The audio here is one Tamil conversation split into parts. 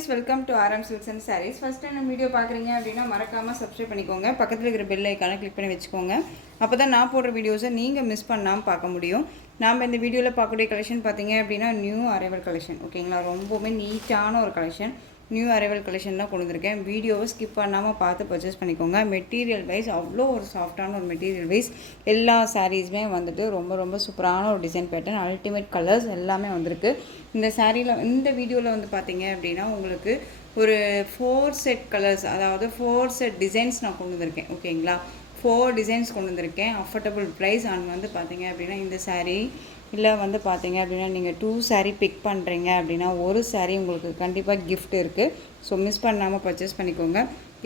friends, welcome to RM Silks and Sarees. First time video பார்க்குறீங்க அப்படின்னா மறக்காமல் சப்ஸ்கிரைப் பண்ணிக்கோங்க. பக்கத்தில் இருக்கிற பெல் ஐக்கானை கிளிக் பண்ணி வச்சுக்கோங்க. அப்போ தான் நான் போடுற வீடியோஸை நீங்கள் மிஸ் பண்ணாமல் பார்க்க முடியும். நாம் இந்த வீடியோவில் பார்க்கக்கூடிய கலெக்ஷன் பார்த்தீங்க அப்படின்னா நியூ அரைவல் கலெக்ஷன். ஓகேங்களா, ரொம்பவுமே நீட்டான ஒரு கலெக்ஷன். நியூ அரைவல் கலெக்ஷன் தான் கொண்டு வந்திருக்கேன். வீடியோவை ஸ்கிப் பண்ணாமல் பார்த்து பர்ச்சேஸ் பண்ணிக்கோங்க. மெட்டீரியல் வைஸ் அவ்வளோ ஒரு சாஃப்டான ஒரு மெட்டீரியல் வைஸ் எல்லா சாரீஸுமே வந்துட்டு ரொம்ப சூப்பரான ஒரு டிசைன் பேட்டர்ன், அல்டிமேட் கலர்ஸ் எல்லாமே வந்திருக்கு. இந்த சாரியில் இந்த வீடியோவில் வந்து பார்த்தீங்க அப்படின்னா உங்களுக்கு ஒரு 4 செட் கலர்ஸ், அதாவது 4 செட் டிசைன்ஸ் நான் கொண்டு வந்திருக்கேன். ஓகேங்களா, 4 டிசைன்ஸ் கொண்டு வந்திருக்கேன். Affordable price. அண்ட் வந்து பார்த்தீங்க அப்படின்னா இந்த சாரீ இல்லை வந்து பார்த்தீங்க அப்படின்னா நீங்கள் 2 சாரீ பிக் பண்ணுறீங்க அப்படின்னா ஒரு சாரீ உங்களுக்கு கண்டிப்பாக கிஃப்ட் இருக்குது. ஸோ மிஸ் பண்ணாமல் பர்ச்சேஸ் பண்ணிக்கோங்க.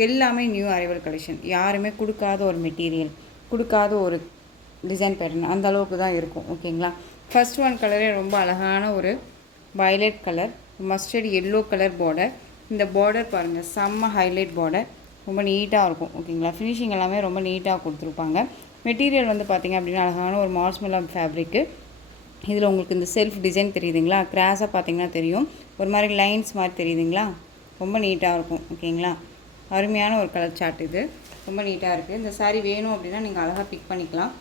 எல்லாமே நியூ அரைவல் கலெக்ஷன். யாருமே கொடுக்காத ஒரு மெட்டீரியல், கொடுக்காத ஒரு டிசைன் பேட்டர்ன், அந்த அளவுக்கு தான் இருக்கும். ஓகேங்களா, ஃபர்ஸ்ட் ஒன் கலரே ரொம்ப அழகான ஒரு violet colour, mustard yellow colour border. இந்த பார்டர் பாருங்கள், செம்ம ஹைலைட் பார்டர், ரொம்ப நீட்டாக இருக்கும். ஓகேங்களா, ஃபினிஷிங் எல்லாமே ரொம்ப நீட்டாக கொடுத்துருப்பாங்க. மெட்டீரியல் வந்து பார்த்திங்க அப்படின்னா அழகான ஒரு மார்ஷ்மெலோ ஃபேப்ரிக்கு. இதில் உங்களுக்கு இந்த செல்ஃப் டிசைன் தெரியுதுங்களா, கிராஸாக பார்த்திங்கன்னா தெரியும், ஒரு மாதிரி லைன்ஸ் மாதிரி தெரியுதுங்களா, ரொம்ப நீட்டாக இருக்கும். ஓகேங்களா, அருமையான ஒரு கலர் சார்ட். இது ரொம்ப நீட்டாக இருக்குது. இந்த சாரீ வேணும் அப்படின்னா நீங்கள் அழகாக பிக் பண்ணிக்கலாம்.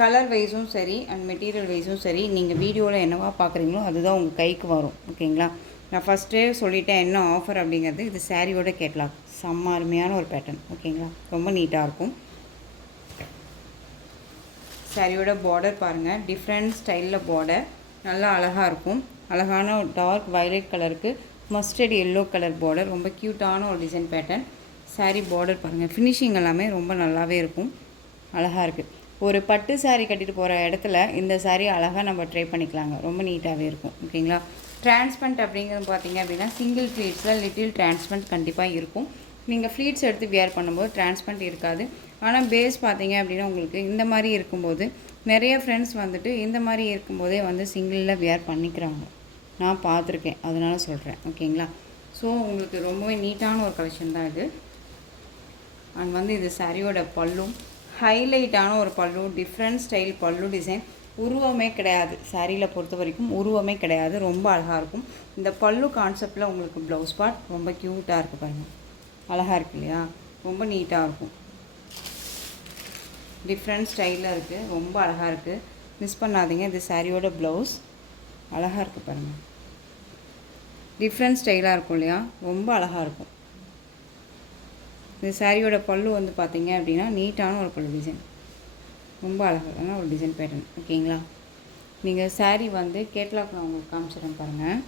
கலர் வைஸும் சரி அண்ட் மெட்டீரியல் வைஸும் சரி, நீங்கள் வீடியோவில் என்னவா பார்க்குறீங்களோ அதுதான் உங்கள் கைக்கு வரும். ஓகேங்களா, நான் ஃபஸ்ட்டே சொல்லிட்டேன் என்ன ஆஃபர் அப்படிங்கிறது. இது சாரியோட கேட்லாக், செம்ம அருமையான ஒரு பேட்டர்ன். ஓகேங்களா, ரொம்ப நீட்டாக இருக்கும். சாரியோட பார்டர் பாருங்கள், டிஃப்ரெண்ட் ஸ்டைலில் பார்டர், நல்லா அழகாக இருக்கும். அழகான ஒரு டார்க் வயலட் கலருக்கு மஸ்டர்ட் எல்லோ கலர் பார்டர், ரொம்ப க்யூட்டான ஒரு டிசைன் பேட்டர்ன். சாரீ பார்டர் பாருங்கள், ஃபினிஷிங் எல்லாமே ரொம்ப நல்லாவே இருக்கும், அழகாக இருக்குது. ஒரு பட்டு சாரீ கட்டிட்டு போகிற இடத்துல இந்த சாரீ அழகாக நம்ம ட்ரை பண்ணிக்கலாங்க, ரொம்ப நீட்டாகவே இருக்கும். ஓகேங்களா, டிரான்ஸ்பரண்ட் அப்படிங்கிறது பார்த்தீங்க அப்படின்னா சிங்கிள் ஃப்ளீட்ஸில் லிட்டில் டிரான்ஸ்பரண்ட் கண்டிப்பாக இருக்கும். நீங்கள் ஃப்ளீட்ஸ் எடுத்து வியர் பண்ணும்போது டிரான்ஸ்பரண்ட் இருக்காது. ஆனால் பேஸ் பார்த்தீங்க அப்படின்னா உங்களுக்கு இந்த மாதிரி இருக்கும்போது நிறைய ஃப்ரெண்ட்ஸ் வந்துட்டு இந்த மாதிரி இருக்கும்போதே வந்து சிங்கிளில் வியர் பண்ணிக்கிறாங்க, நான் பார்த்துருக்கேன், அதனால சொல்கிறேன். ஓகேங்களா, ஸோ உங்களுக்கு ரொம்பவே நீட்டான ஒரு கலெக்ஷன் தான் இது. அண்ட் வந்து இது சாரியோட பல்லு, ஹைலைட்டான ஒரு பல்லு, டிஃப்ரெண்ட் ஸ்டைல் பல்லு டிசைன். உருவமே கிடையாது, சாரியில் பொறுத்த வரைக்கும் உருவமே கிடையாது, ரொம்ப அழகாக இருக்கும். இந்த பல்லு கான்செப்டில் உங்களுக்கு ப்ளவுஸ் பார்ட் ரொம்ப க்யூட்டாக இருக்குது பாருங்கள், அழகாக இருக்கு இல்லையா, ரொம்ப நீட்டாக இருக்கும். டிஃப்ரெண்ட் ஸ்டைலில் இருக்குது, ரொம்ப அழகாக இருக்குது, மிஸ் பண்ணாதீங்க. இது சாரியோட ப்ளவுஸ், அழகாக இருக்குது பாருங்கள், டிஃப்ரெண்ட் ஸ்டைலாக இருக்கும் இல்லையா, ரொம்ப அழகாக இருக்கும். இந்த சாரியோட பல்லு வந்து பார்த்தீங்க அப்படின்னா நீட்டான ஒரு பல்லு டிசைன், ரொம்ப அழகான ஒரு டிசைன் பேட்டர்ன். ஓகேங்களா, நீங்கள் சாரீ வந்து கேட்லாக் நான் உங்களுக்கு காமிச்சிடறேன் பாருங்கள்.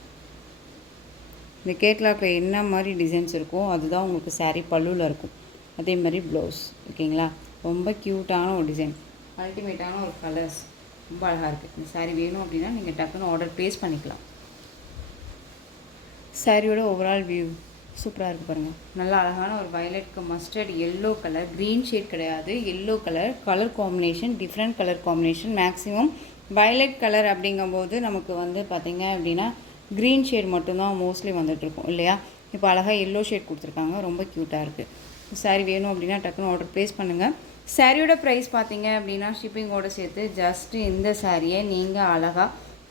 இந்த கேட்லாக்கில் என்ன மாதிரி டிசைன்ஸ் இருக்கோ அதுதான் உங்களுக்கு சாரீ பல்லுவில் இருக்கும், அதே மாதிரி ப்ளவுஸ். ஓகேங்களா, ரொம்ப க்யூட்டான ஒரு டிசைன், அல்டிமேட்டான ஒரு கலர்ஸ், ரொம்ப அழகாக இருக்குது. இந்த சாரீ வேணும் அப்படின்னா நீங்கள் டக்குன்னு ஆர்டர் ப்ளேஸ் பண்ணிக்கலாம். சாரியோட ஓவரால் வியூ சூப்பராக இருக்குது பாருங்கள், நல்லா அழகான ஒரு வயலட்க்கு mustard yellow colour, green shade கிடையாது, yellow colour combination, different colour combination. Maximum violet colour அப்படிங்கும்போது நமக்கு வந்து பார்த்திங்க அப்படின்னா க்ரீன் ஷேட் மட்டும்தான் மோஸ்ட்லி வந்துட்டுருக்கும் இல்லையா. இப்போ அழகாக எல்லோ ஷேட் கொடுத்துருக்காங்க, ரொம்ப க்யூட்டாக இருக்குது. சாரீ வேணும் அப்படின்னா டக்குன்னு ஆர்டர் ப்ளேஸ் பண்ணுங்கள். சாரியோட ப்ரைஸ் பார்த்தீங்க அப்படின்னா ஷிப்பிங்கோடு சேர்த்து ஜஸ்ட்டு இந்த சாரியை நீங்கள் அழகாக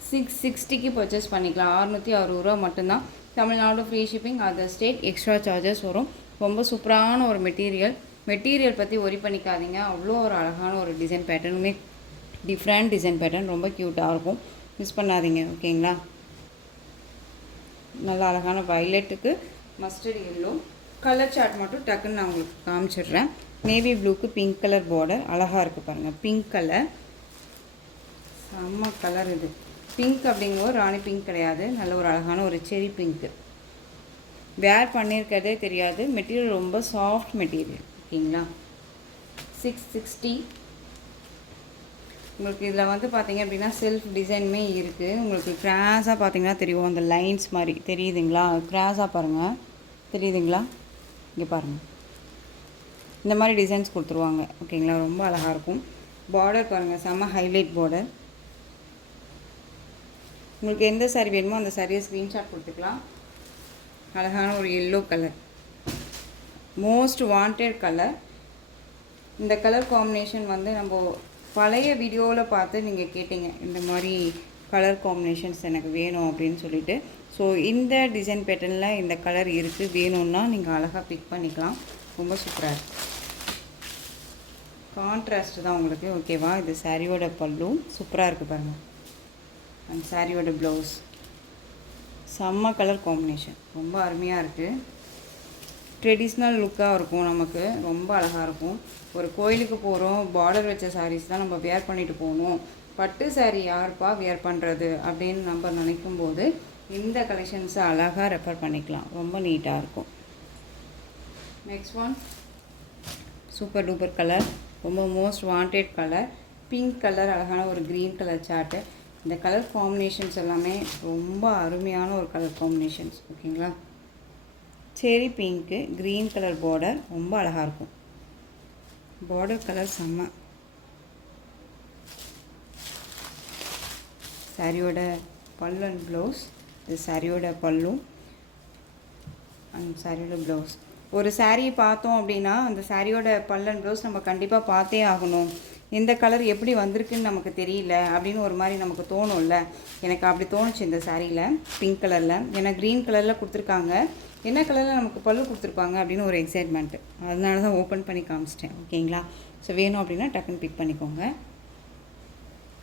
660க்கு பர்ச்சேஸ் பண்ணிக்கலாம். 660 ரூபா மட்டும்தான். Tamil Nadu free shipping, other state extra charges வரும். ரொம்ப சூப்பரான ஒரு மெட்டீரியல் பற்றி ஒரி பண்ணிக்காதீங்க. அவ்வளோ ஒரு அழகான ஒரு டிசைன் பேட்டர்னுமே, டிஃப்ரெண்ட் டிசைன் பேட்டர்ன், ரொம்ப க்யூட்டாக இருக்கும், மிஸ் பண்ணாதீங்க. ஓகேங்களா, நல்லா அழகான வயலட்டுக்கு மஸ்டர்ட் எல்லோ கலர் சார்ட் மட்டும் டக்குன்னு நான் உங்களுக்கு காமிச்சிடுறேன். நேவி ப்ளூக்கு பிங்க் கலர் பார்டர், அழகாக இருக்குது பாருங்கள், பிங்க் கலர், செம்ம கலர். இது பிங்க் அப்படிங்கும்போது ராணி பிங்க் கிடையாது, நல்ல ஒரு அழகான ஒரு செரி பிங்க்கு. வேர் பண்ணியிருக்கிறதே தெரியாது, மெட்டீரியல் ரொம்ப சாஃப்ட் மெட்டீரியல். ஓகேங்களா, 660. உங்களுக்கு இதில் வந்து பார்த்திங்க அப்படின்னா செல்ஃப் டிசைனுமே இருக்குது. உங்களுக்கு கிராஸாக பார்த்திங்கன்னா தெரியும், அந்த லைன்ஸ் மாதிரி தெரியுதுங்களா, கிராஸாக பாருங்கள், தெரியுதுங்களா, இங்கே பாருங்கள், இந்த மாதிரி டிசைன்ஸ் கொடுத்துருவாங்க. ஓகேங்களா, ரொம்ப அழகாக இருக்கும். பார்டர் பாருங்கள், செம்ம ஹைலைட் பார்டர். உங்களுக்கு எந்த சாரீ வேணுமோ அந்த சாரியை ஸ்க்ரீன்ஷாட் கொடுத்துக்கலாம். அழகான ஒரு yellow colour, most wanted colour. இந்த கலர் காம்பினேஷன் வந்து நம்ம பழைய வீடியோவில் பார்த்து நீங்கள் கேட்டிங்க, இந்த மாதிரி கலர் காம்பினேஷன்ஸ் எனக்கு வேணும் அப்படின்னு சொல்லிட்டு. ஸோ இந்த டிசைன் பேட்டர்னில் இந்த கலர் இருக்குது, வேணும்னா நீங்கள் அழகாக பிக் பண்ணிக்கலாம். ரொம்ப சூப்பராக இருக்குது. கான்ட்ராஸ்ட் தான் உங்களுக்கு. ஓகேவா? இது சாரியோட பல்லு சூப்பராக இருக்குது பாருங்கள். அண்ட் சாரியோட ப்ளவுஸ் செம்ம கலர் காம்பினேஷன், ரொம்ப அருமையாக இருக்குது. ட்ரெடிஷ்னல் லுக்காக இருக்கும், நமக்கு ரொம்ப அழகாக இருக்கும். ஒரு கோயிலுக்கு போகிறோம், பார்டர் வச்ச சாரீஸ் தான் நம்ம வியர் பண்ணிட்டு போகணும், பட்டு சாரீ யாருப்பா வியர் பண்ணுறது அப்படின்னு நம்ம நினைக்கும்போது இந்த கலெக்ஷன்ஸை அழகாக ரெஃபர் பண்ணிக்கலாம். ரொம்ப நீட்டாக இருக்கும். Next one super duper colour, ரொம்ப most wanted colour, pink colour, அழகான ஒரு க்ரீன் கலர் சார்ட்டு. இந்த கலர் காம்பினேஷன்ஸ் எல்லாமே ரொம்ப அருமையான ஒரு கலர் காம்பினேஷன்ஸ். ஓகேங்களா? செரி பிங்க்கு, க்ரீன் கலர் பார்டர், ரொம்ப அழகாக இருக்கும். பார்டர் கலர் செம்ம. சாரியோட பல்லு அண்ட் ப்ளவுஸ், இது சாரியோட பல்லு அண்ட் சாரியோட ப்ளவுஸ். ஒரு சாரீ பார்த்தோம் அப்படின்னா அந்த சாரியோட பல்லு அண்ட் ப்ளவுஸ் நம்ம கண்டிப்பாக பார்த்தே ஆகணும். இந்த கலர் எப்படி வந்திருக்குன்னு நமக்கு தெரியல அப்படின்னு ஒரு மாதிரி நமக்கு தோணும்ல. எனக்கு அப்படி தோணுச்சு இந்த சாரியில், பிங்க் கலரில். ஏன்னா க்ரீன் கலரில் கொடுத்துருக்காங்க, என்ன கலரில் நமக்கு பல்லு கொடுத்துருப்பாங்க அப்படின்னு ஒரு எக்ஸைட்மெண்ட்டு. அதனால தான் ஓப்பன் பண்ணி காமிச்சிட்டேன். ஓகேங்களா? ஸோ வேணும் அப்படின்னா டக்குன்னு பிக் பண்ணிக்கோங்க.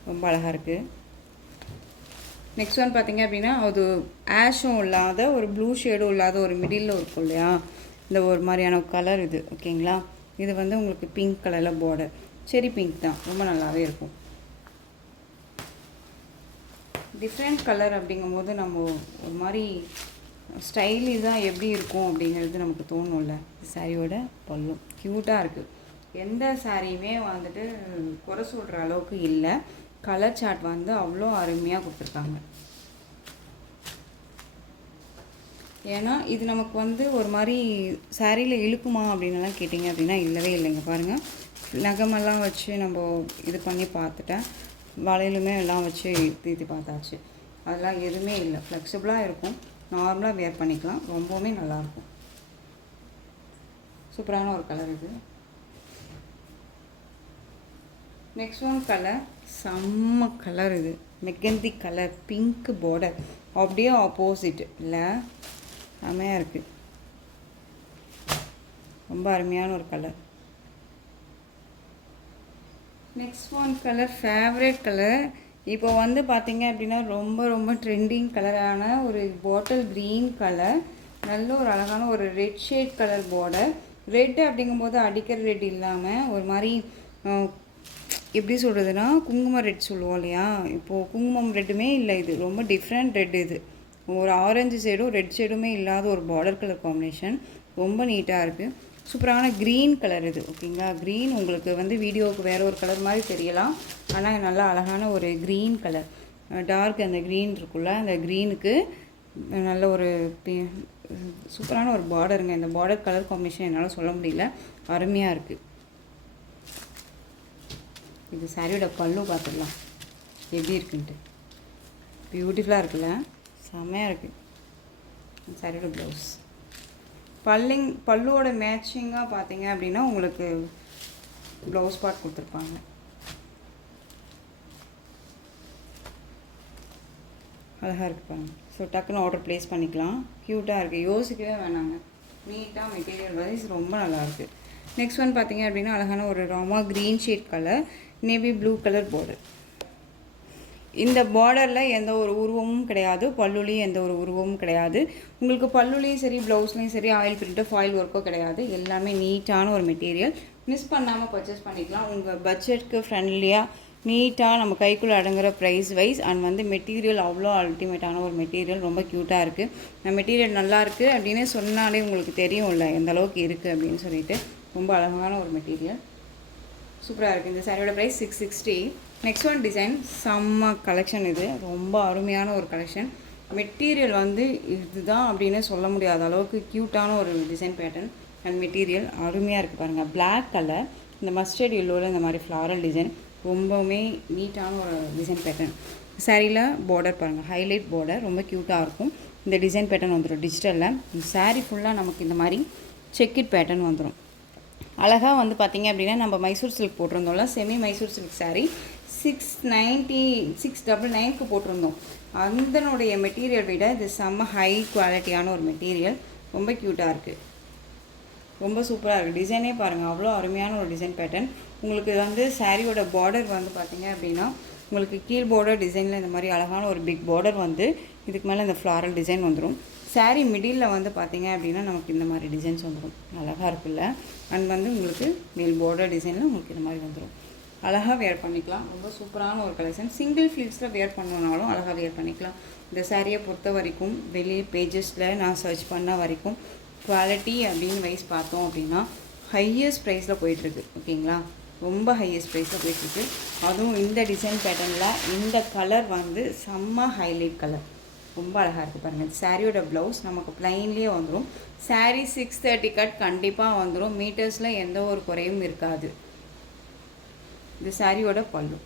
ரொம்ப அழகாக இருக்குது. நெக்ஸ்ட் ஒன் பார்த்திங்க அப்படின்னா அது ஆஷும் இல்லாத ஒரு ப்ளூ ஷேடும் இல்லாத ஒரு மிடில் இருக்கும் இல்லையா, இந்த ஒரு மாதிரியான கலர் இது. ஓகேங்களா? இது வந்து உங்களுக்கு பிங்க் கலரில் பார்டர், செரி பிங்க் தான், ரொம்ப நல்லாவே இருக்கும். டிஃப்ரெண்ட் கலர் அப்படிங்கும்போது நம்ம ஒரு மாதிரி ஸ்டைலிஷாக எப்படி இருக்கும் அப்படிங்கிறது நமக்கு தோணும்ல. சாரியோட பல்லு க்யூட்டாக இருக்குது. எந்த சாரியுமே வந்துட்டு குறை சொல்கிற அளவுக்கு இல்லை. கலர் சார்ட் வந்து அவ்வளோ அருமையாக கொடுத்துருக்காங்க. ஏன்னா இது நமக்கு வந்து ஒரு மாதிரி சாரியில் இழுக்குமா அப்படின்லாம் கேட்டிங்க அப்படின்னா இல்லவே இல்லைங்க. பாருங்கள், நகமெல்லாம் வச்சு நம்ம இது பண்ணி பார்த்துட்டேன், வளையலுமே எல்லாம் வச்சு தீத்தி பார்த்தாச்சு, அதெல்லாம் எதுவுமே இல்லை. ஃப்ளெக்சிபிளாக இருக்கும், நார்மலாக வேர் பண்ணிக்கலாம், ரொம்பவுமே நல்லாயிருக்கும். சூப்பரான ஒரு கலர் இது. நெக்ஸ்ட் ஒன் கலர் செம்ம கலர், இது மெகந்தி கலர், பிங்க் பார்டர், அப்படியே ஆப்போசிட் இல்லை, செம்மையாக இருக்குது. ரொம்ப அருமையான ஒரு colour. Next one colour favourite colour. இப்போ வந்து பார்த்திங்க அப்படின்னா ரொம்ப ரொம்ப ட்ரெண்டிங் கலரான ஒரு பாட்டில் க்ரீன் கலர், நல்ல ஒரு அழகான ஒரு red shade colour border. Red அப்படிங்கும்போது அடிக்கிற ரெட் இல்லாமல் ஒரு மாதிரி எப்படி சொல்கிறதுனா குங்குமம் ரெட் சொல்லுவோம் இல்லையா, இப்போது குங்குமம் ரெட்டுமே இல்லை, இது ரொம்ப டிஃப்ரெண்ட் ரெட். இது ஒரு ஆரஞ்சு ஷேடும் ரெட் ஷேடுமே இல்லாத ஒரு பார்டர் கலர் காம்பினேஷன், ரொம்ப நீட்டாக இருக்குது. சூப்பரான க்ரீன் கலர் இது. ஓகேங்களா? க்ரீன் உங்களுக்கு வந்து வீடியோவுக்கு வேறு ஒரு கலர் மாதிரி தெரியலாம், ஆனால் நல்லா அழகான ஒரு க்ரீன் கலர், டார்க் அந்த க்ரீன் இருக்குல்ல, அந்த க்ரீனுக்கு நல்ல ஒரு சூப்பரான ஒரு பார்டருங்க. இந்த பார்டர் கலர் காம்பினேஷன் என்னால் சொல்ல முடியல, அருமையாக இருக்குது. இது சாரியோட பல்லு பார்த்துடலாம் எப்படி இருக்குன்ட்டு. பியூட்டிஃபுல்லாக இருக்குல்ல, செம்மையாக இருக்குது. சாரியோட ப்ளவுஸ் பல்லுவோட மேட்சிங்காக பார்த்தீங்க அப்படின்னா உங்களுக்கு ப்ளவுஸ் பார்ட் கொடுத்துருப்பாங்க. அழகாக இருக்குது பாருங்கள். ஸோ டக்குன்னு ஆர்டர் ப்ளேஸ் பண்ணிக்கலாம். க்யூட்டாக இருக்குது, யோசிக்கவே வேணாங்க. நீட்டாக மெட்டீரியல் வைஸ் ரொம்ப நல்லாயிருக்கு. நெக்ஸ்ட் ஒன் பார்த்திங்க அப்படின்னா அழகான ஒரு Rama green shade colour, navy blue colour border. இந்த பார்டரில் எந்த ஒரு உருவமும் கிடையாது, பல்லுலேயும் எந்த ஒரு உருவமும் கிடையாது. உங்களுக்கு பல்லுலேயும் சரி ப்ளவுஸ்லேயும் சரி ஆயில் பிரிண்ட்டோ ஃபாயில் ஒர்க்கோ கிடையாது. எல்லாமே நீட்டான ஒரு மெட்டீரியல், மிஸ் பண்ணாமல் பர்ச்சேஸ் பண்ணிக்கலாம். உங்கள் பட்ஜெட்டுக்கு ஃப்ரெண்ட்லியாக நீட்டாக நம்ம கைக்குள்ளே அடங்குற ப்ரைஸ் வைஸ் அண்ட் வந்து மெட்டீரியல் அவ்வளோ அல்டிமேட்டான ஒரு மெட்டீரியல், ரொம்ப க்யூட்டாக இருக்குது. இந்த மெட்டீரியல் நல்லாயிருக்கு அப்படின்னு சொன்னாலே உங்களுக்கு தெரியும்ல எந்த அளவுக்கு இருக்குது அப்படின்னு சொல்லிட்டு. ரொம்ப அழகான ஒரு மெட்டீரியல், சூப்பராக இருக்குது. இந்த சாரியோட ப்ரைஸ் 660. நெக்ஸ்ட் ஒன் டிசைன் செம்ம கலெக்ஷன், இது ரொம்ப அருமையான ஒரு கலெக்ஷன். மெட்டீரியல் வந்து இதுதான் அப்படின்னு சொல்ல முடியாத அளவுக்கு க்யூட்டான ஒரு டிசைன் பேட்டர்ன் அண்ட் மெட்டீரியல் அருமையாக இருக்குது பாருங்கள். பிளாக் கலர், இந்த மஸ்டர்ட் எல்லோவில் இந்த மாதிரி ஃப்ளாரல் டிசைன், ரொம்பவுமே நீட்டான ஒரு டிசைன் பேட்டர்ன். சாரியில் பார்டர் பாருங்கள், ஹைலைட் பார்டர், ரொம்ப க்யூட்டாக இருக்கும். இந்த டிசைன் பேட்டர்ன் வந்துடும் டிஜிட்டலில். சாரீ ஃபுல்லாக நமக்கு இந்த மாதிரி செக்கிட் பேட்டர்ன் வந்துடும். அழகாக வந்து பார்த்திங்க அப்படின்னா நம்ம மைசூர் சில்க் போட்டிருந்தோம்ல, செமி மைசூர் சில்க் சாரீ, 699க்கு போட்டிருந்தோம். அதனுடைய மெட்டீரியல் விட இது செம்ம ஹை குவாலிட்டியான ஒரு மெட்டீரியல். ரொம்ப க்யூட்டாக இருக்குது, ரொம்ப சூப்பராக இருக்குது. டிசைனே பாருங்கள், அவ்வளோ அருமையான ஒரு டிசைன் பேட்டர்ன். உங்களுக்கு வந்து சாரியோட பார்டர் வந்து பார்த்திங்க அப்படின்னா உங்களுக்கு கீழ் பார்டர் டிசைனில் இந்த மாதிரி அழகான ஒரு பிக் பார்டர் வந்து இதுக்கு மேலே இந்த ஃப்ளாரல் டிசைன் வந்துடும். சாரீ மிடில் வந்து பார்த்திங்க அப்படின்னா நமக்கு இந்த மாதிரி டிசைன்ஸ் வந்துடும். அழகாக இருக்குல்ல. அண்ட் வந்து உங்களுக்கு மேல் பார்டர் டிசைனில் உங்களுக்கு இந்த மாதிரி வந்துடும். அழகாக வேர் பண்ணிக்கலாம். ரொம்ப சூப்பரான ஒரு கலெக்ஷன். சிங்கிள் ஃப்ளீட்ஸில் வேர் பண்ணணுன்னாலும் அழகாக வேர் பண்ணிக்கலாம். இந்த சாரியை பொறுத்த வரைக்கும் வெளியே பேஜஸில் நான் சர்ச் பண்ண வரைக்கும் குவாலிட்டி அப்படின்னு வைஸ் பார்த்தோம் அப்படின்னா ஹையஸ்ட் ப்ரைஸில் போயிட்டுருக்கு. ஓகேங்களா, ரொம்ப ஹையஸ்ட் ப்ரைஸில் போயிட்டுருக்கு. அதுவும் இந்த டிசைன் பேட்டர்னில் இந்த கலர் வந்து செம்ம ஹைலைட் கலர், ரொம்ப அழகாக இருக்குது பாருங்கள். சாரியோட ப்ளவுஸ் நமக்கு ப்ளைன்லேயே வந்துடும். சாரீ 630 கட் கண்டிப்பாக வந்துடும். மீட்டர்ஸில் எந்த ஒரு குறையும் இருக்காது. இது சாரியோட பல்லு.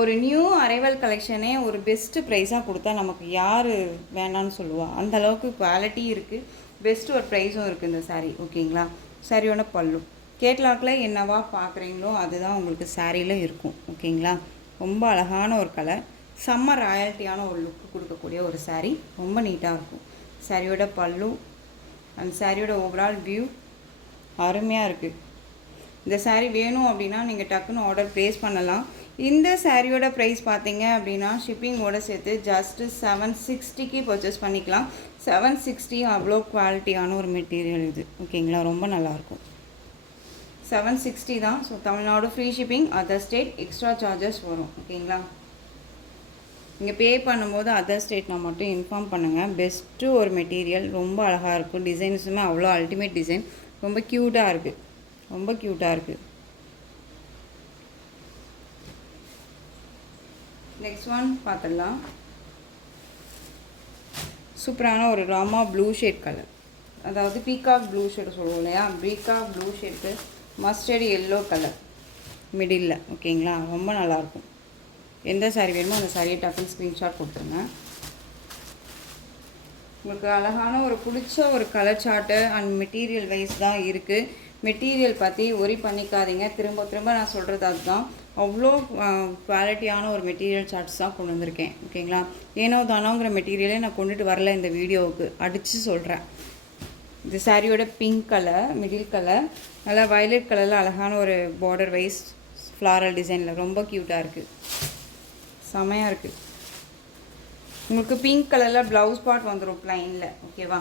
ஒரு நியூ அரைவல் கலெக்ஷனே ஒரு பெஸ்ட்டு ப்ரைஸாக கொடுத்தா நமக்கு யார் வேணான்னு சொல்லுவாள். அந்த அளவுக்கு குவாலிட்டி இருக்குது, பெஸ்ட்டு ஒரு ப்ரைஸும் இருக்குது இந்த சாரீ. ஓகேங்களா, சாரியோட பல்லு கேட்லாக்கில் என்னவா பார்க்குறீங்களோ அதுதான் உங்களுக்கு சாரியில் இருக்கும். ஓகேங்களா, ரொம்ப அழகான ஒரு கலர், செம்ம ராயல்ட்டியான ஒரு லுக்கு கொடுக்கக்கூடிய ஒரு சாரீ. ரொம்ப நீட்டாக இருக்கும். சாரியோட பல்லு அந்த சாரியோட ஓவரால் வியூ அருமையாக இருக்குது. இந்த சாரீ வேணும் அப்படின்னா நீங்கள் டக்குன்னு ஆர்டர் ப்ளேஸ் பண்ணலாம். இந்த சாரியோட ப்ரைஸ் பார்த்தீங்க அப்படின்னா ஷிப்பிங்கோட சேர்த்து ஜஸ்ட்டு 760க்கு பர்ச்சேஸ் பண்ணிக்கலாம். 760 அவ்வளோ குவாலிட்டியான ஒரு மெட்டீரியல் இது. ஓகேங்களா, ரொம்ப நல்லாயிருக்கும். 760 தான். So Tamil Nadu free shipping, other state extra charges வரும். ஓகேங்களா, நீங்கள் பே பண்ணும்போது அதர் ஸ்டேட்னா மட்டும் இன்ஃபார்ம் பண்ணுங்கள். பெஸ்ட்டு ஒரு மெட்டீரியல், ரொம்ப அழகாக இருக்கும். டிசைன்ஸுமே அவ்வளோ அல்டிமேட் டிசைன், ரொம்ப க்யூட்டாக இருக்குது, ரொம்ப க்யூட்டாக இருக்குது. நெக்ஸ்ட் ஒன் பார்த்துடலாம். சூப்பரான ஒரு ராமா ப்ளூ ஷேட் கலர், அதாவது பீகாக் ப்ளூ ஷேடு சொல்லுவோம் இல்லையா, peacock blue shade mustard yellow colour middle. ஓகேங்களா, ரொம்ப நல்லாயிருக்கும். எந்த சாரீ வேணுமோ அந்த சாரியை டக்குன்னு ஸ்க்ரீன்ஷாட் கொடுத்துருங்க. உங்களுக்கு அழகான ஒரு பிடிச்ச ஒரு colour chart and material wise தான் இருக்குது. மெட்டீரியல் பற்றி ஒரி பண்ணிக்காதீங்க. திரும்ப திரும்ப நான் சொல்கிறது அதுதான். அவ்வளோ குவாலிட்டியான ஒரு மெட்டீரியல் சார்ட்ஸ் தான் கொண்டு வந்திருக்கேன். ஓகேங்களா, ஏனோ தானோங்கிற மெட்டீரியலே நான் கொண்டுட்டு வரல இந்த வீடியோவுக்கு, அடித்து சொல்கிறேன். இந்த சாரியோட பிங்க் கலர், மிடில் கலர், நல்லா வயலட் கலரில் அழகான ஒரு பார்டர் வைஸ் ஃப்ளாரல் டிசைனில் ரொம்ப க்யூட்டாக இருக்குது, செமையாக இருக்குது. உங்களுக்கு பிங்க் கலரில் ப்ளவுஸ் பார்ட் வந்துடும் ப்ளைனில். ஓகேவா,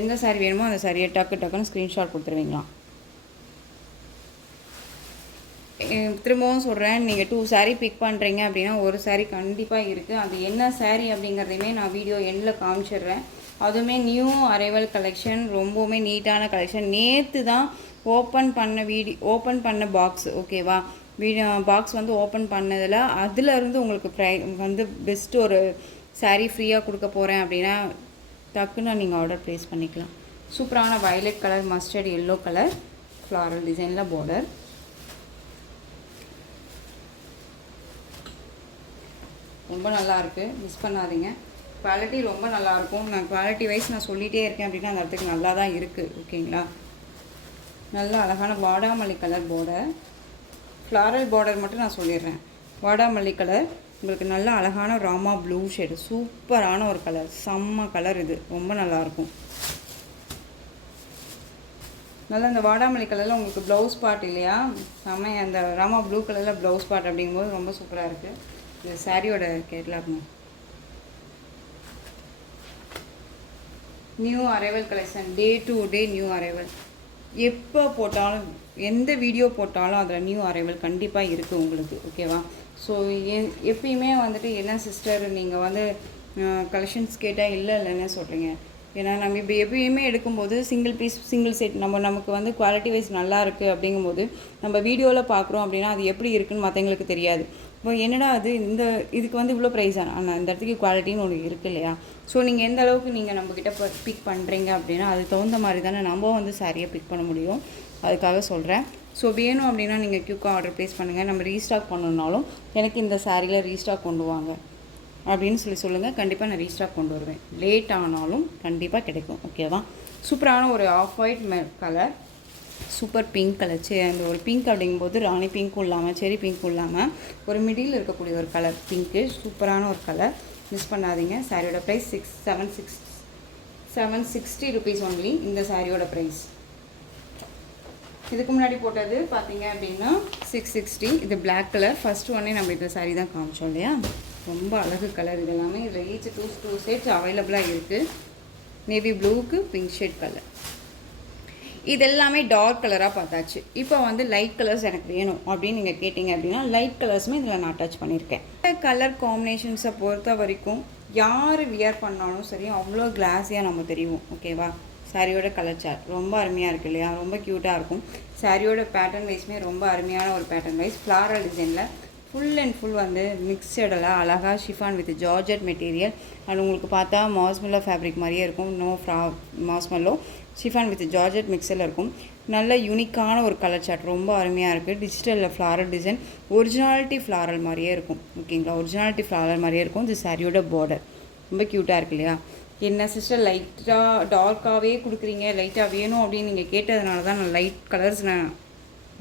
எந்த சாரீ வேணுமோ அந்த சாரியை டக்குன்னு ஸ்க்ரீன்ஷாட் கொடுத்துருவீங்களா. திரும்பவும் சொல்கிறேன், நீங்கள் 2 சாரீ பிக் பண்ணுறீங்க அப்படின்னா ஒரு சாரீ கண்டிப்பாக இருக்குது. அது என்ன சாரீ அப்படிங்கிறதையுமே நான் வீடியோ எண்டில் காமிச்சிடுறேன். அதுவுமே நியூ அரைவல் கலெக்ஷன், ரொம்பவுமே நீட்டான கலெக்ஷன். நேற்று தான் ஓப்பன் பண்ண பாக்ஸ். ஓகேவா, பாக்ஸ் வந்து ஓப்பன் பண்ணதில் அதிலருந்து உங்களுக்கு வந்து பெஸ்ட்டு ஒரு சாரீ ஃப்ரீயாக கொடுக்க போகிறேன் அப்படின்னா டக்குன்னு நீங்கள் ஆர்டர் ப்ளேஸ் பண்ணிக்கலாம். சூப்பரான violet colour, mustard yellow colour floral டிசைனில் பார்டர். ரொம்ப நல்லாயிருக்கு, மிஸ் பண்ணாதீங்க. குவாலிட்டி ரொம்ப நல்லாயிருக்கும். நான் குவாலிட்டி வைஸ் நான் சொல்லிகிட்டே இருக்கேன் அப்படின்னா அந்த இடத்துக்கு நல்லா தான் இருக்குது. ஓகேங்களா, நல்ல அழகான வாடாமல்லி கலர் பார்டர், ஃப்ளாரல் பார்டர் மட்டும் நான் சொல்லிடுறேன். வாடாமல்லி கலர் உங்களுக்கு நல்ல அழகான ராமா ப்ளூ ஷேடு, சூப்பரான ஒரு கலர், செம்ம கலர். இது ரொம்ப நல்லாயிருக்கும். நல்லா அந்த வாடாமல்லி கலரில் உங்களுக்கு ப்ளவுஸ் பார்ட் இல்லையா, செம்ம. அந்த ராமா ப்ளூ கலரில் ப்ளவுஸ் பார்ட் அப்படிங்கும்போது ரொம்ப சூப்பராக இருக்குது. இது சாரியோட கேட்லாக்ங்க. New arrival collection, day to day new arrival. எப்போ போட்டாலும் எந்த வீடியோ போட்டாலும் அதில் நியூ அரைவல் கண்டிப்பாக இருக்குது உங்களுக்கு. ஓகேவா, ஸோ எப்பயுமே வந்துட்டு என்ன சிஸ்டர் நீங்கள் வந்து கலெக்ஷன்ஸ் கேட்டால் இல்லைன்னு சொல்கிறீங்க. ஏன்னா நம்ம இப்போ எப்பயுமே எடுக்கும்போது சிங்கிள் பீஸ் சிங்கிள் செட் நமக்கு வந்து குவாலிட்டி வைஸ் நல்லா இருக்குது அப்படிங்கும்போது நம்ம வீடியோவில் பார்க்குறோம் அப்படின்னா அது எப்படி இருக்குதுன்னு மற்றவங்களுக்கு தெரியாது. இப்போ என்னடா அது இதுக்கு வந்து இவ்வளோ ப்ரைஸ் ஆனால் இந்த இடத்துக்கு குவாலிட்டின்னு ஒன்று இருக்குது இல்லையா. ஸோ நீங்கள் எந்த அளவுக்கு நீங்கள் நம்மக்கிட்ட பிக் பண்ணுறீங்க அப்படின்னா அதுக்கு தகுந்த மாதிரி தானே நம்ம வந்து சாரியை பிக் பண்ண முடியும். அதுக்காக சொல்கிறேன். ஸோ வேணும் அப்படின்னா நீங்கள் க்யூக்காக ஆர்டர் ப்ளேஸ் பண்ணுங்கள். நம்ம ரீஸ்டாக் பண்ணணுன்னாலும் எனக்கு இந்த சாரியில் ரீஸ்டாக் கொண்டு வாங்க அப்படின்னு சொல்லுங்கள். கண்டிப்பாக நான் ரீஸ்டாக் கொண்டு வருவேன். லேட் ஆனாலும் கண்டிப்பாக கிடைக்கும். ஓகேவா, சூப்பரான ஒரு off white colour, super pink colour. அந்த ஒரு பிங்க் அப்படிங்கும்போது ராணி பிங்க்கும் இல்லாமல் செரி பிங்க்கும் இல்லாமல் ஒரு மிடில் இருக்கக்கூடிய ஒரு கலர் பிங்க்கு. சூப்பரான ஒரு கலர், மிஸ் பண்ணாதீங்க. சாரியோட ப்ரைஸ் 760 ருபீஸ் ஒன்லி. இந்த சாரியோட ப்ரைஸ். இதுக்கு முன்னாடி போட்டது பார்த்தீங்க அப்படின்னா 660. இது பிளாக் கலர். ஃபஸ்ட்டு ஒன்னே நம்ம இந்த சாரீ தான் காமிச்சோம் இல்லையா. ரொம்ப அழகு கலர். இது எல்லாமே இதில் ஈச் டூ செட்ஸ் அவைலபிளாக இருக்குது. நேவி ப்ளூவுக்கு பிங்க் ஷேட் கலர். இது எல்லாமே டார்க் கலராக பார்த்தாச்சு. இப்போ வந்து லைட் கலர்ஸ் எனக்கு வேணும் அப்படின்னு நீங்கள் கேட்டிங்க அப்படின்னா லைட் கலர்ஸுமே இதில் நான் அட்டாச் பண்ணியிருக்கேன். கலர் காம்பினேஷன்ஸை பொறுத்த வரைக்கும் யார் வியர் பண்ணாலும் சரி அவ்வளோ கிளாஸியாக நம்ம தெரியும். ஓகேவா. சாரியோட கலர் சார்ட் ரொம்ப அருமையாக இருக்குது இல்லையா, ரொம்ப க்யூட்டாக இருக்கும். சாரியோட பேட்டர்ன் வைஸுமே ரொம்ப அருமையான ஒரு பேட்டர்ன் வைஸ். ஃப்ளாரல் டிசைனில் ஃபுல் அண்ட் ஃபுல் வந்து மிக்சடெல்லாம் அழகாக chiffon with georgette material. And உங்களுக்கு பார்த்தா மாஸ்மெல்லோ ஃபேப்ரிக் மாதிரியே இருக்கும். மாஸ்மெல்லோ ஷிஃபான் வித் ஜார்ஜெட் மிக்ஸில் இருக்கும். நல்ல யூனிக்கான ஒரு கலர் சார்ட், ரொம்ப அருமையாக இருக்குது. டிஜிட்டலில் ஃப்ளாரல் டிசைன், ஒரிஜினாலிட்டி ஃப்ளாரல் மாதிரியே இருக்கும். ஓகேங்களா, ஒரிஜினாலிட்டி ஃப்ளாரல் மாதிரியே இருக்கும். இது சாரியோட பார்டர் ரொம்ப க்யூட்டாக இருக்கு இல்லையா. என்ன சிஸ்டர் லைட்டாக டார்க்காகவே கொடுக்குறீங்க, லைட்டாக வேணும் அப்படின்னு நீங்கள் கேட்டதுனால தான் நான் லைட் கலர்ஸ் நான்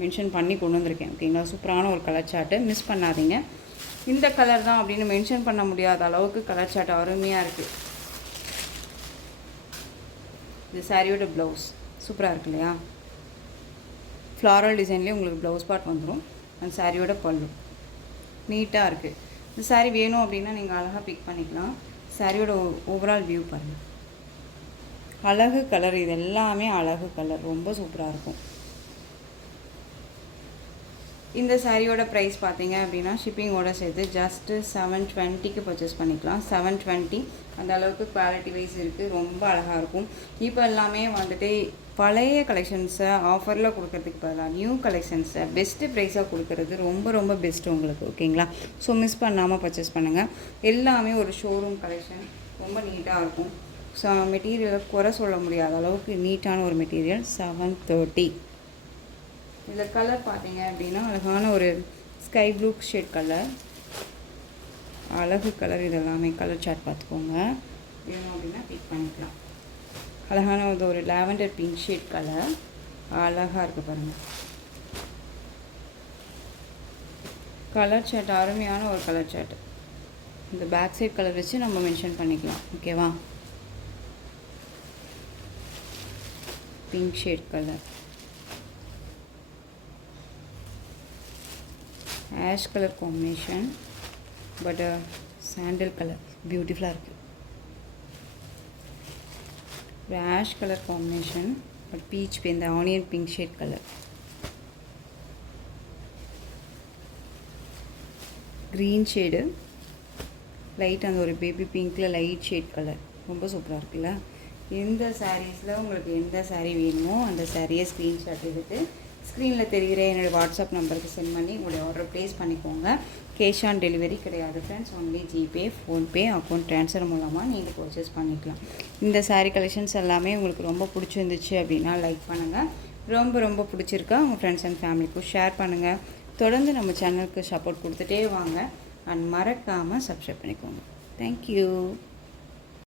மென்ஷன் பண்ணி கொண்டு வந்திருக்கேன். ஓகேங்களா, சூப்பரான ஒரு கலர் சார்ட்டு, மிஸ் பண்ணாதீங்க. இந்த கலர் தான் அப்படின்னு மென்ஷன் பண்ண முடியாத அளவுக்கு கலர் சார்ட் அருமையாக இருக்குது. இது சாரியோட ப்ளவுஸ் சூப்பராக இருக்கு இல்லையா. ஃப்ளாரல் டிசைன்லேயே உங்களுக்கு ப்ளவுஸ் பார்ட் வந்துடும். அந்த சாரியோட பல்லு நீட்டாக இருக்குது. இந்த சாரீ வேணும் அப்படின்னா நீங்கள் அழகாக பிக் பண்ணிக்கலாம். சாரியோட ஓவரால் வியூ பாருங்கள். அழகு கலர், இது எல்லாமே அழகு கலர், ரொம்ப சூப்பராக இருக்கும். இந்த சாரியோட ப்ரைஸ் பார்த்தீங்க அப்படின்னா ஷிப்பிங்கோட சேர்த்து ஜஸ்ட்டு 720க்கு பர்ச்சேஸ் பண்ணிக்கலாம். 720 அந்த அளவுக்கு குவாலிட்டி வைஸ் இருக்குது. ரொம்ப அழகாக இருக்கும். இப்போ எல்லாமே வந்துட்டு பழைய கலெக்ஷன்ஸை ஆஃபரில் கொடுக்கறதுக்கு பதிலாக நியூ கலெக்ஷன்ஸை பெஸ்ட்டு ப்ரைஸாக கொடுக்கறது ரொம்ப ரொம்ப பெஸ்ட்டு உங்களுக்கு. ஓகேங்களா, ஸோ மிஸ் பண்ணாமல் பர்ச்சேஸ் பண்ணுங்கள். எல்லாமே ஒரு ஷோரூம் கலெக்ஷன், ரொம்ப நீட்டாக இருக்கும். ஸோ மெட்டீரியலை குறை சொல்ல முடியாத அளவுக்கு நீட்டான ஒரு மெட்டீரியல். 730. இதில் கலர் பார்த்தீங்க அப்படின்னா அழகான ஒரு ஸ்கை ப்ளூ ஷேட் கலர், அழகு கலர். இது எல்லாமே கலர் சார்ட் பார்த்துக்கோங்க. வேணும் அப்படின்னா பிக் பண்ணிக்கலாம். அழகான ஒரு லாவெண்டர் பிங்க் ஷேட் கலர், அழகாக இருக்குது பாருங்கள். கலர் சார்ட் அருமையான ஒரு கலர் சார்ட். இந்த பேக் சைட் கலர் வச்சு நம்ம மென்ஷன் பண்ணிக்கலாம். ஓகேவா. Pink shade colour, ash colour combination, but sandal colour பியூட்டிஃபுல்லாக இருக்குது. ஒரு ash colour combination, but peach இந்த onion pink shade colour, green shade light, அந்த ஒரு பேபி பிங்க்கில் லைட் ஷேட் கலர், ரொம்ப சூப்பராக இருக்குல்ல. இந்த சாரீஸில் உங்களுக்கு எந்த சாரீ வேணுமோ அந்த சாரியை ஸ்க்ரீன்ஷாட் எடுத்து ஸ்க்ரீனில் தெரிகிற என்னோடய வாட்ஸ்அப் நம்பருக்கு சென்ட் பண்ணி உங்களுடைய ஆர்டர் ப்ளேஸ் பண்ணிக்கோங்க. கேஷ் ஆன் டெலிவரி கிடையாது friends, only GPay, PhonePe, account transfer மூலமாக நீங்கள் பர்ச்சேஸ் பண்ணிக்கலாம். இந்த சாரீ கலெக்ஷன்ஸ் எல்லாமே உங்களுக்கு ரொம்ப பிடிச்சிருந்துச்சு அப்படின்னா லைக் பண்ணுங்கள். ரொம்ப ரொம்ப பிடிச்சிருக்கா உங்கள் ஃப்ரெண்ட்ஸ் அண்ட் ஃபேமிலிக்கும் ஷேர் பண்ணுங்கள். தொடர்ந்து நம்ம சேனலுக்கு சப்போர்ட் கொடுத்துட்டே வாங்க. அண்ட் மறக்காமல் சப்ஸ்கிரைப் பண்ணிக்கோங்க. தேங்க்யூ.